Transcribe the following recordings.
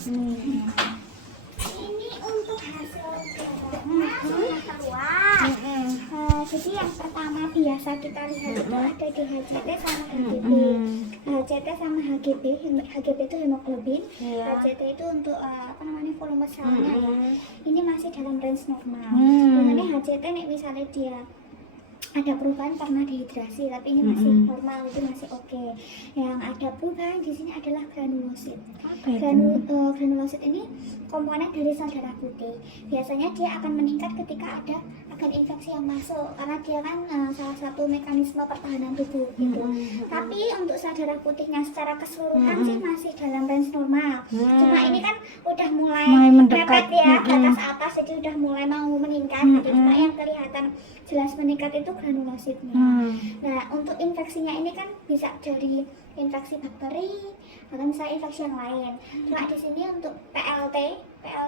Ini untuk hasil darahnya sudah keluar. Jadi yang pertama biasa kita lihat itu ada di HCT sama HGB. HCT sama HGB, HGB itu hemoglobin, HCT itu untuk volume selnya ya. Ini masih dalam range normal. Makanya HCT nih misalnya dia ada perubahan karena dehidrasi, tapi ini masih normal, itu masih oke. Yang ada perubahan di sini adalah granulosit. Granulosit ini komponen dari sel darah putih. Biasanya dia akan meningkat ketika ada agen infeksi yang masuk, karena dia kan salah satu mekanisme pertahanan tubuh gitu. Tapi untuk sel darah putihnya secara keseluruhan sih masih dalam range normal. Cuma ini kan udah mulai mepet ya ke atas, jadi udah mulai mau meningkat gitu. Cuma yang kelihatan jelas meningkat itu granulositnya. Nah, untuk infeksinya ini kan bisa dari infeksi bakteri atau misalnya infeksi yang lain. Cuma di sini untuk PLT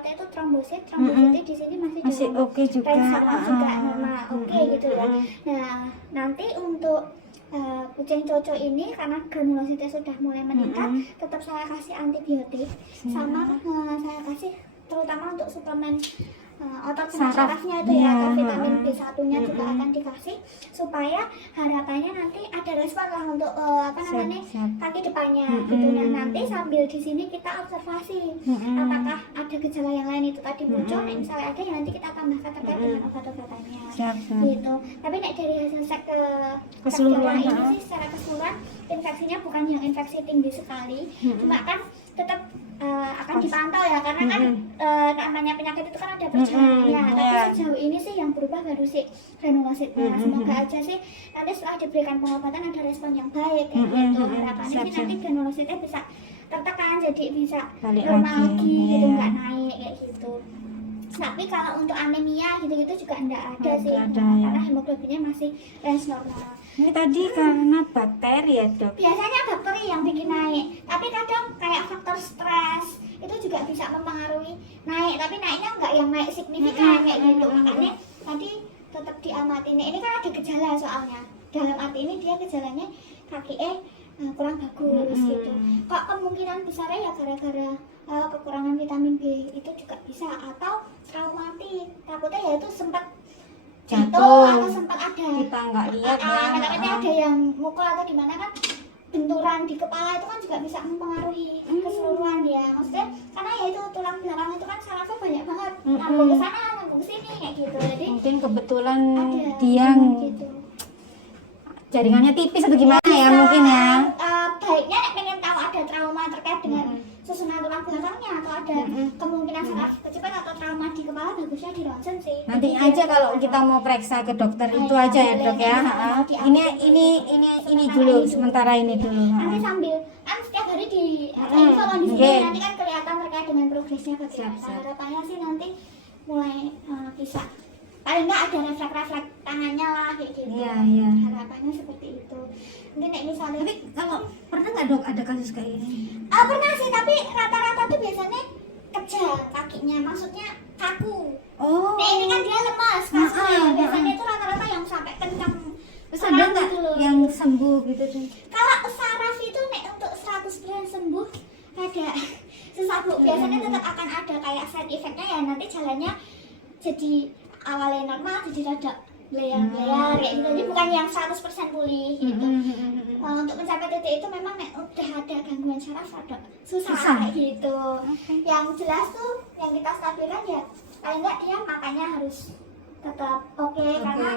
itu trombosit, trombositnya di sini masih oke juga, sama juga normal, oke gitu ya. Nah, nanti untuk kucing coco ini karena granulositnya sudah mulai meningkat, tetap saya kasih antibiotik sama saya kasih terutama untuk suplemen otot sarafnya itu ya, atau vitamin B1-nya juga akan dikasih supaya harapannya nanti ada respon lah untuk kaki depannya gitu. Nah, nanti sambil di sini kita observasi apakah ada gejala yang lain itu tadi muncul. Misalnya ada ya nanti kita tambahkan terkait dengan obat-obatannya gitu. Tapi dari hasil cek keseluruhan ini sih secara keseluruhan infeksinya bukan yang infeksi tinggi sekali, cuma kan tetap akan dipantau ya, karena kan namanya penyakit itu kan ada perjalanannya. Tapi sejauh ini sih yang berubah baru sih granulositnya. Semoga aja sih nanti setelah diberikan pengobatan ada respon yang baik kayak gitu. Harapannya sih nanti granulositnya bisa tertekan, jadi bisa normal lagi gitu, nggak naik kayak gitu. Tapi kalau untuk anemia gitu-gitu juga enggak ada sih, karena hemoglobinnya masih range normal. Ini tadi karena bakteri ya, Dok? Biasanya bakteri yang bikin naik, tapi kadang kayak faktor stres itu juga bisa mempengaruhi naik, tapi naiknya enggak yang naik signifikan kayak gitu. Makanya tadi tetap diamati. Ini kan ada gejala soalnya, dalam arti ini dia gejalanya kaki kurang bagus gitu. Kok kemungkinan besarnya ya gara-gara kekurangan vitamin B itu juga bisa, atau traumatik, takutnya ya itu sempat jatuh atau sempat ada kita nggak lihat ya, ada yang mukul atau gimana kan, benturan di kepala itu kan juga bisa mempengaruhi keseluruhan ya. Maksudnya karena ya itu tulang belakang itu kan sarafnya banyak banget, nyambung ke sana nyambung ke sini kayak gitu. Jadi mungkin kebetulan ada, dia gitu. Jaringannya tipis atau gimana ya mungkin ya. Baiknya pengen tahu ada trauma terkait dengan susunan tulang belakangnya atau ada kemungkinan saraf kecepatan atau trauma di kepala, bagusnya di ronsen sih. Nanti aja kalau kita mau periksa ke dokter itu aja ya, Dok ya. Ini dulu sementara ini dulu. Nanti sambil kan setiap hari di info kondisinya nanti kan kelihatan terkait dengan progresnya bagaimana. Harapannya sih nanti mulai bisa paling nggak ada refleks tangannya lah kayak gitu. Iya. Harapannya seperti itu. Nanti misalnya. Tapi kalau pernah nggak, Dok, ada kasus kayak ini? Pernah sih, tapi rata-rata tuh biasanya kejang kakinya, maksudnya kaku. Nah ini kan dia lemas kakinya. Biasanya itu rata-rata yang sampai kencang. Terus ada nggak yang sembuh gitu? Kalau saraf itu untuk 100% sembuh ada susah Bu. Biasanya tetap akan ada kayak side effect-nya ya, nanti jalannya jadi awalnya normal jadi rada belayar kayak gitu. Jadi bukan yang 100% pulih gitu. Untuk mencapai titik itu memang udah ada gangguan saraf ada susah kayak gitu. Yang jelas tuh yang kita stabilkan ya paling enggak dia makannya harus tetap oke. Karena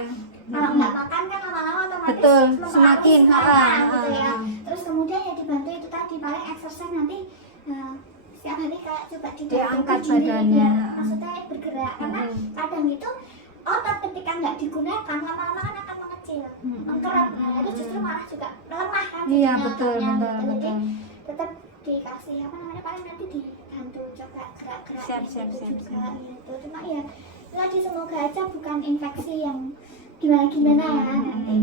kalau nggak makan kan lama-lama otomatis semakin gitu ya. Terus kemudian ya dibantu itu tadi, paling exercise nanti setiap hari kayak coba diangkat badannya, maksudnya bergerak, karena kadang itu otot ketika nggak digunakan lama-lama kan akan mengecil, mengkerap, itu justru malah juga melemah kan. Iya betul. Jadi tetap dikasih paling nanti dibantu coba gerak-gerak juga gitu. Cuma ya lagi semoga aja bukan infeksi yang gimana ya nanti.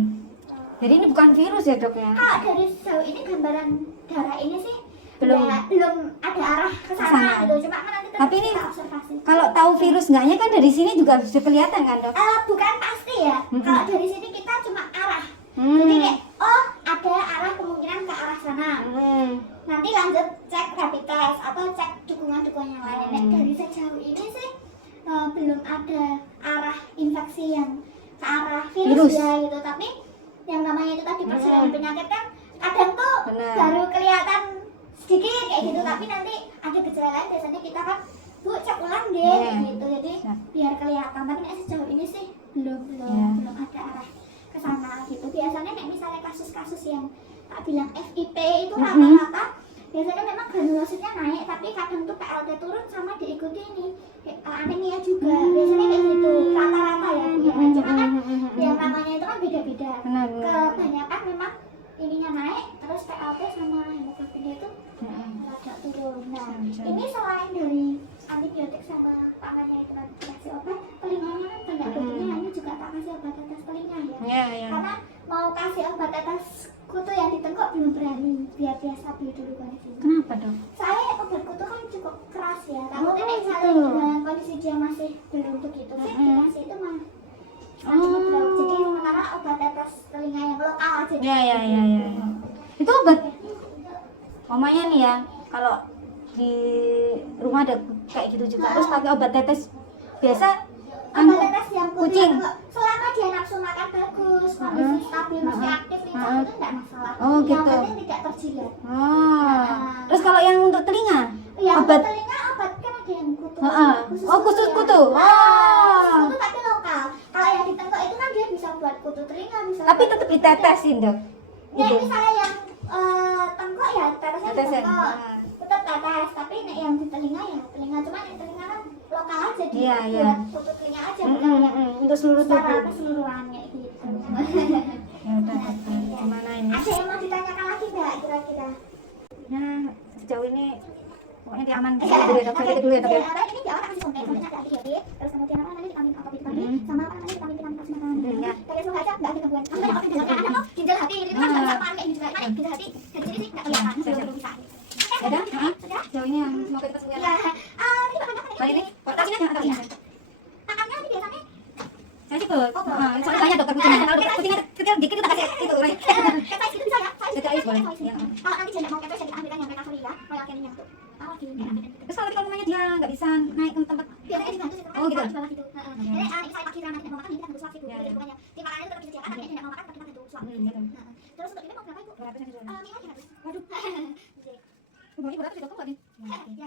Jadi ini bukan virus ya, Dok ya? Dari sejauh ini gambaran darah ini sih belum ada arah ke sana gitu. Cuma kan nanti tapi ini kita observasi. Kalau tahu virus enggaknya kan dari sini juga bisa kelihatan kan, Dok? Bukan pasti ya. Kalau dari sini kita cuma arah. Jadi kayak ada arah kemungkinan ke arah sana. Nanti lanjut cek rapid test atau cek dukungan dukungan yang lain. Nek dari sejauh ini sih belum ada arah infeksi yang ke arah virus ya gitu, tapi yang namanya itu tadi perjalanan penyakit kan kadang tuh baru kelihatan sedikit kayak gitu, tapi nanti ada gejala lain biasanya kita kan Bu cek ulang deh gitu, jadi biar kelihatan. Tapi sejauh ini sih belum ada arah ke sana gitu. Biasanya nek misalnya kasus-kasus yang tak bilang FIP itu rata-rata biasanya memang granulositnya naik, tapi kadang tuh PLT turun sama diikuti ini anemia juga. Biasanya kayak gitu rata-rata ya Bu ya. Cuma kan yang namanya itu kan beda-beda. Kebanyakan memang ininya naik, terus PLT sama hemoglobinnya itu agak turun. Nah ini selain dari antibiotik sama tangannya itu nanti dikasih obat, telinganya kan banyak butuhnya. Ini juga tak kasih obat tetes telinga ya. Karena mau kasih obat tetes kutu yang di tengkuk belum berani, biar dia stabil dulu kondisinya. Kenapa dong? Soalnya obat kutu kan cukup keras ya. Takutnya misalnya dengan kondisi dia masih belum begitu fit, dikasih itu mah jadi sementara obat tetes telinga yang lokal aja. Ya. Itu obat mamanya nih ya, kalau di rumah ada kayak gitu juga. Terus pakai obat tetes biasa obat tetes yang kucing. Selama dia nafsu makan bagus, kondisi stabil, masih aktif, itu enggak masalah. Oh gitu. Yang penting tidak terjilat. Terus kalau yang untuk telinga? Ya, obat telinga obat kan ada yang kutu. Khusus kutu. Khusus kutu tapi lokal. Kalau yang di tengkuk itu kan dia bisa buat kutu telinga, bisa. Tapi tetap ditetesin dok. Ya Gitu. misalnya yang tengkuk ya tetesnya di Tetesin. tengkuk. Tetap tetes, tapi nek yang di telinga ya telinga, cuma yang telinga kan lokal aja buat kutu telinga aja, bukan yang Untuk seluruh secara tubuh. keseluruhannya gitu. Ya udah, gimana ini? Ada yang mau ditanyakan lagi nggak kira-kira? Nah, sejauh ini pokoknya dia aman dulu ya dok. Kita dulu ya dok ya. Ini di awal kasih konten, kemudian ada antibiotik, terus kemudian apa namanya vitamin A, vitamin sama apa namanya vitamin kasih makan. Dari seluruh aja nggak ada gangguan. Kamu banyak organ dalam ada kok ginjal hati, itu kan nggak bisa makan kayak juga. Nah, ginjal hati dari sini sih nggak kelihatan, belum bisa. Sudah? Sejauh ini yang semoga kita semua. Ya, ini makan apa Kali ini, tahu sini aja, tahu sini. makannya nanti biasanya Saya sih soalnya banyak dokter kucingnya. Kalau dokter kucingnya kecil dikit kita kasih itu. ketais gitu bisa ya? Ketais boleh. Kalau nanti jangan mau ketais jadi ambilkan yang mereka ya, kayak yang nyatu. Awal gini. Terus kalau namanya dia nggak bisa naik ke tempat. Biasanya dibantu sih, Oh, gitu. di bawah gitu. Jadi ini saya pagi nanti mau makan, ini kita bantu suap sih Bu. Jadi pokoknya di makanannya tetap disediakan, tapi tidak mau makan tapi kita bantu suap. Gitu. Terus untuk ini mau berapa Ibu? 200 aja. Ini lagi habis. Waduh. Oke. Ini berapa sih dokter nggak nih? Ya,